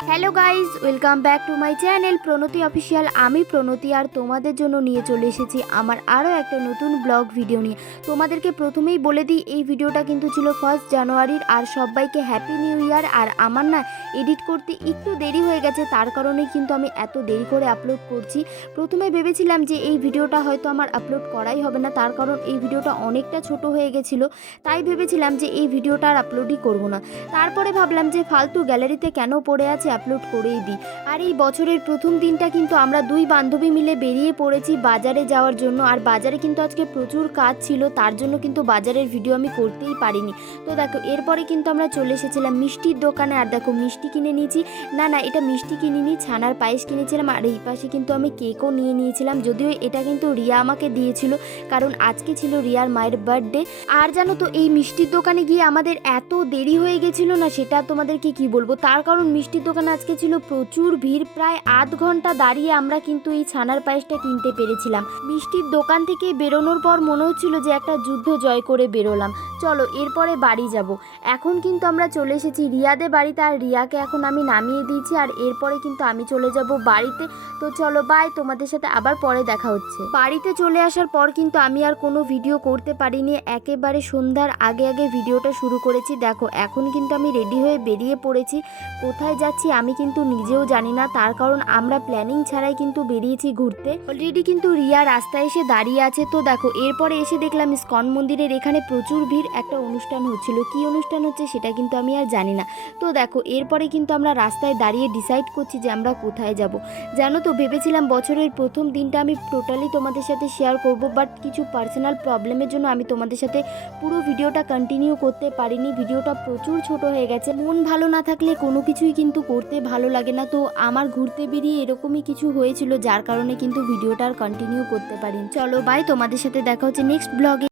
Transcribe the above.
Welcome back to my channel Pranati official আমি প্রণতি আর তোমাদের জন্য নিয়ে চলে এসেছি আমার আরও একটা নতুন ব্লগ ভিডিও নিয়ে। তোমাদেরকে প্রথমেই বলে দিই, এই ভিডিওটা কিন্তু ছিল ফার্স্ট জানুয়ারির আর সবাইকে হ্যাপি নিউ ইয়ার আর আমার না এডিট করতে একটু দেরি হয়ে গেছে, তার কারণেই কিন্তু আমি এত দেরি করে আপলোড করছি। প্রথমে ভেবেছিলাম যে এই ভিডিওটা হয়তো আমার আপলোড করাই হবে না, তার কারণ এই ভিডিওটা অনেকটা ছোট হয়ে গেছিল। তাই ভেবেছিলাম যে এই ভিডিওটা আর আপলোডই করব না। তারপরে ভাবলাম যে ফালতু গ্যালারিতে কেন পড়ে আছে আপলোড করেই দিই। আর এই বছরের প্রথম দিনটা কিন্তু আমরা দুই বান্ধবী মিলে বেরিয়ে পড়েছি বাজারে যাওয়ার জন্য। আর বাজারে কিন্তু আজকে প্রচুর কাজ ছিল, তার জন্য কিন্তু বাজারের ভিডিও আমি করতেই পারিনি। তো দেখো, এরপরে কিন্তু আমরা চলে এসেছিলাম মিষ্টির দোকানে। আর দেখো, মিষ্টি কিনে নিয়েছি। না না, এটা মিষ্টি কিনিনি, ছানার পায়েস কিনেছিলাম। আর এই পাশে কিন্তু আমি কেকও নিয়ে নিয়েছিলাম। যদিও এটা কিন্তু রিয়া আমাকে দিয়েছিল, কারণ আজকে ছিল রিয়ার মায়ের বার্থডে আর জানো তো, এই মিষ্টির দোকানে গিয়ে আমাদের এত দেরি হয়ে গেছিল না, সেটা তোমাদেরকে কি বলব? তার কারণ মিষ্টির দোকানে আজকে ছিল প্রচুর ভিড়। প্রায় আধ ঘণ্টা দাঁড়িয়ে আমরা কিন্তু এই ছানার পায়েসটা কিনতে পেরেছিলাম। মিষ্টির দোকান থেকে বেরোনোর পর মনে হচ্ছিল যে একটা যুদ্ধ জয় করে বেরোলাম। চলো, এরপরে বাড়ি যাব। এখন কিন্তু আমরা চলে এসেছি রিয়াদে বাড়িতে আর রিয়াকে এখন আমি নামিয়ে দিয়েছি আর এরপরে কিন্তু আমি চলে যাব বাড়িতে। তো চলো বাই তোমাদের সাথে আবার পরে দেখা হচ্ছে। বাড়িতে চলে আসার পর কিন্তু আমি আর কোনো ভিডিও করতে পারিনি। একেবারে সন্ধ্যার আগে আগে ভিডিওটা শুরু করেছি। দেখো, এখন কিন্তু আমি রেডি হয়ে বেরিয়ে পড়েছি। কোথায় যাচ্ছি আমি কিন্তু নিজেও জানি না। তার কারণ আমরা প্ল্যানিং ছাড়াই কিন্তু বেরিয়েছি ঘুরতে। অলরেডি কিন্তু রিয়া রাস্তায় এসে দাঁড়িয়ে আছে। তো দেখো, এরপরে এসে দেখলাম ইস্কন মন্দিরের এখানে প্রচুর ভিড়। একটা অনুষ্ঠান হচ্ছিল। কি অনুষ্ঠান হচ্ছে সেটা কিন্তু আমি আর জানি না। তো দেখো, এরপরে কিন্তু আমরা রাস্তায় দাঁড়িয়ে ডিসাইড করছি যে আমরা কোথায় যাব। জানো তো, ভেবেছিলাম বছরের প্রথম দিনটা আমি টোটালি তোমাদের সাথে শেয়ার করব বাট কিছু পার্সোনাল প্রবলেমের জন্য আমি তোমাদের সাথে পুরো ভিডিওটা কন্টিনিউ করতে পারিনি। ভিডিওটা প্রচুর ছোট হয়ে গেছে। মন ভালো না থাকলে কোনো কিছুই কিন্তু করতে ভালো লাগে না। তো আমার ঘুরতে বেরিয়ে এরকমই কিছু হয়েছিল, যার কারণে কিন্তু ভিডিওটা আর কন্টিনিউ করতে পারিনি। চলো বাই তোমাদের সাথে দেখা হচ্ছে নেক্সট ব্লগে